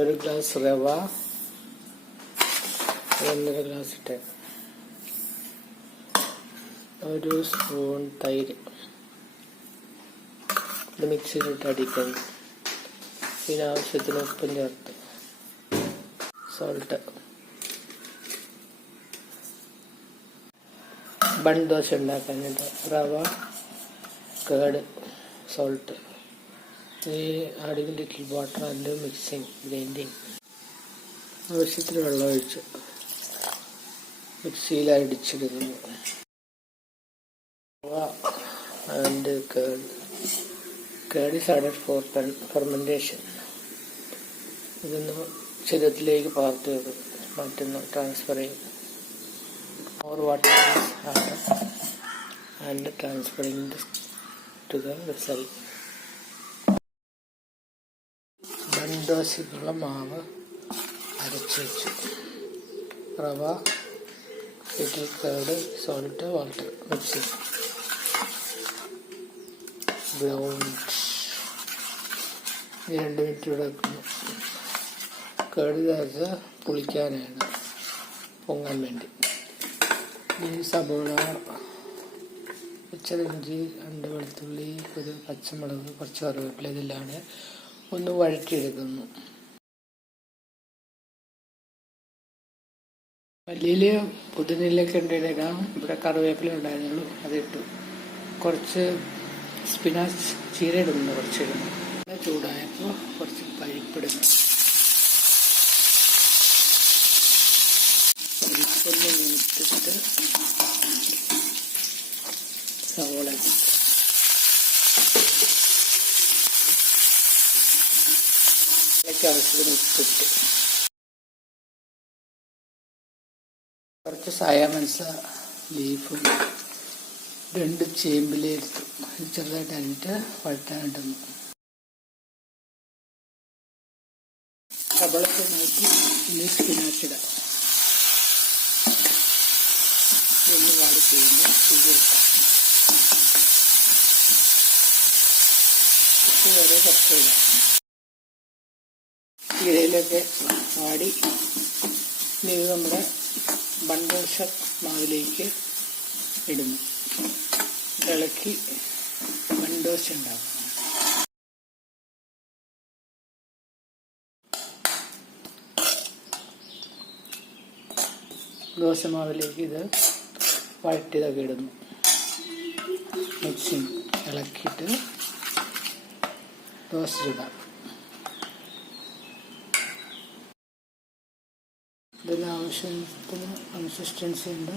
ഒരു ഗ്ലാസ് റവ, 1.5 ഗ്ലാസ് ഇട്ടേക്കാം. ഒരു സ്പൂൺ തൈര്, ഇത് മിക്സിയിലിട്ട് അടിക്കുന്നു. പിന്നെ ആവശ്യത്തിന് ഉപ്പും ചേർത്ത്, സോൾട്ട്. ബൺ ദോശ ഉണ്ടാക്കാനായിട്ട് റവ, കേട്, സോൾട്ട്. ഈ adding little water and mixing grinding. ആവശ്യത്തിന് വെള്ളം ഒഴിച്ച് മിക്സിയിൽ അടിച്ചെടുക്കുന്നു. റവ ആൻഡ് കേട്. കേട് ഈസ് ആഡഡ് ഫോർ ഫെർമെൻറ്റേഷൻ. ഇതൊന്ന് ശരീരത്തിലേക്ക് പാർത്ത് മാറ്റുന്നു, ട്രാൻസ്ഫർ ചെയ്യും. More water is added and transferring to the vessel. ബൺദോശയ്ക്കുള്ള മാവ് അരച്ച് വെച്ചു. റവ, little curd, salt, water mixing. Brown. 2 minute ഇവിടെ വെക്കുന്നു. കേർഡ് ദോശ പുളിക്കാനാണ്, പൊങ്ങാൻ വേണ്ടി. ഈ സബോള, ഇഞ്ചി, 2 വെളുത്തുള്ളി, ഒരു പച്ചമുളക്, കുറച്ച് കറിവേപ്പില, ഇതെല്ലാം ഒന്ന് വഴറ്റിയെടുക്കുന്നു. മല്ലിയില പുതിനയിലൊക്കെ ഉണ്ടിടാം. ഇവിടെ കറിവേപ്പില ഉണ്ടായിരുന്നുള്ളൂ, അതിട്ടു. കുറച്ച് സ്പിനാച്ച് ചീര ഇടുന്നു, കുറച്ചിടുന്നു. ചൂടായപ്പോൾ കുറച്ച് പരിപ്പിടുന്നു. പരിപ്പൊന്ന് മൂത്തിട്ട് സവോള ആവശ്യത്തിന് ഉപ്പിട്ട് കുറച്ച് സായാമൻസ ലീഫും 2 ചേമ്പിലെടുത്തു ചെറുതായിട്ട് അരിഞ്ഞിട്ട് വഴറ്റാനിടുന്നു. സവോളയൊക്കെ നോക്കി ഇനി സ്പിനാച്ചിടാം. ഇതൊന്ന് വാടി ചെയ്യുമ്പോൾ തീയെടുക്കാം. ഉപ്പ് വരെ കുറച്ച് ഇടാം. ഇടയിലൊക്കെ വാടി ഇത് നമ്മുടെ ബൺദോശ മാവിലേക്ക് ഇടുന്നു. ഇളക്കി ബൺദോശ ഉണ്ടാക്കും. ദോശമാവിലേക്ക് ഇത് വഴറ്റിയതൊക്കെ ഇടുന്നു. മിക്സിങ് ഇളക്കിയിട്ട് ദോശ ചുടാം. ഇതിന് ആവശ്യത്തിന് കൺസിസ്റ്റൻസി ഉണ്ട്.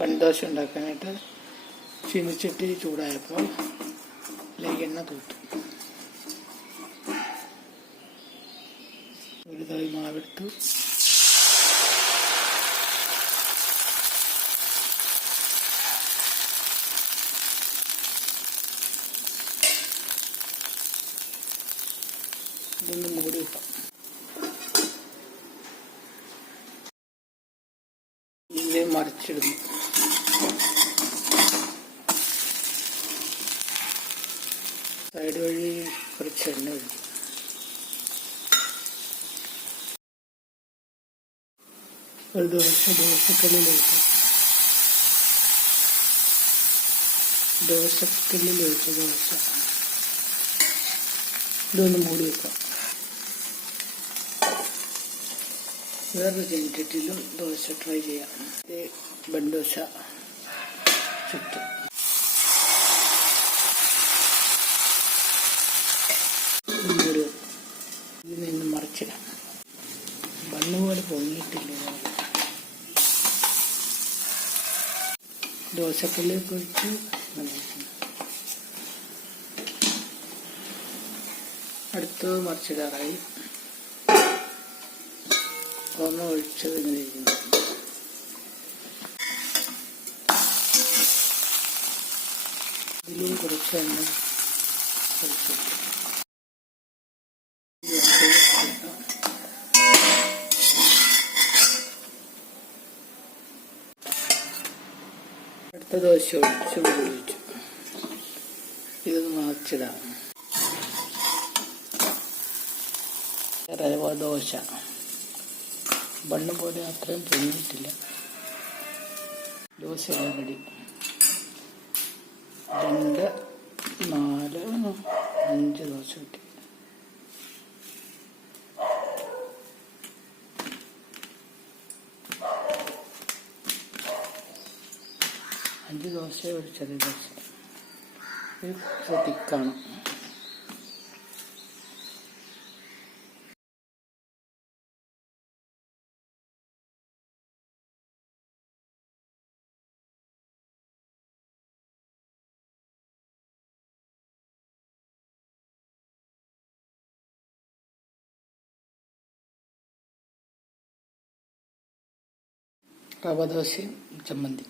ബൺദോശ ഉണ്ടാക്കാനായിട്ട് ചീനിച്ചട്ടി ചൂടായപ്പോൾ അതിലേക്ക് എണ്ണ തൂത്തു. ഒരു തവി മാവെടുത്തു. ഇതൊന്ന് മൂടി വെക്കാം. ഇതിനെ മറിച്ചിടുന്നു. സൈഡ് വഴി കുറച്ച് എണ്ണ ഒഴിക്കും. ഒരു ദോശക്കല്ലിലേക്ക് ദോശ ഇതൊന്ന് മൂടി വെക്കാം. വേറൊരു ചെഞ്ചട്ടിയിലും ദോശ ട്രൈ ചെയ്യാം. ബൺദോശ ചുറ്റും ഇതിൽ നിന്ന് മറിച്ചിടാം. ബണ്ണ് പോലെ പൊങ്ങിയിട്ടില്ല. ദോശക്കല്ലിലേക്ക് ഒഴിച്ച് അടുത്ത് മറിച്ചിടാറായി. ഒന്ന് ഒഴിച്ചത് ഇങ്ങനെ ഇരിക്കുന്നു. ഇതിലും കുറച്ച് എണ്ണ ഒഴിച്ചു. ദോശ ഒഴിച്ചു ഇതൊന്ന് മറച്ചിടാം. റവ ദോശ ബണ്ണ് പോലെ അത്രയും പൊങ്ങിയിട്ടില്ല. ദോശയെല്ലാം റെഡി. 2, 4, 5 ദോശ കിട്ടി. അഞ്ച് ദോശ ഒരു ചെറിയ ദോശ. ഇത് തിക്കാണ്. റവ ദോശയും ചമ്മന്തി.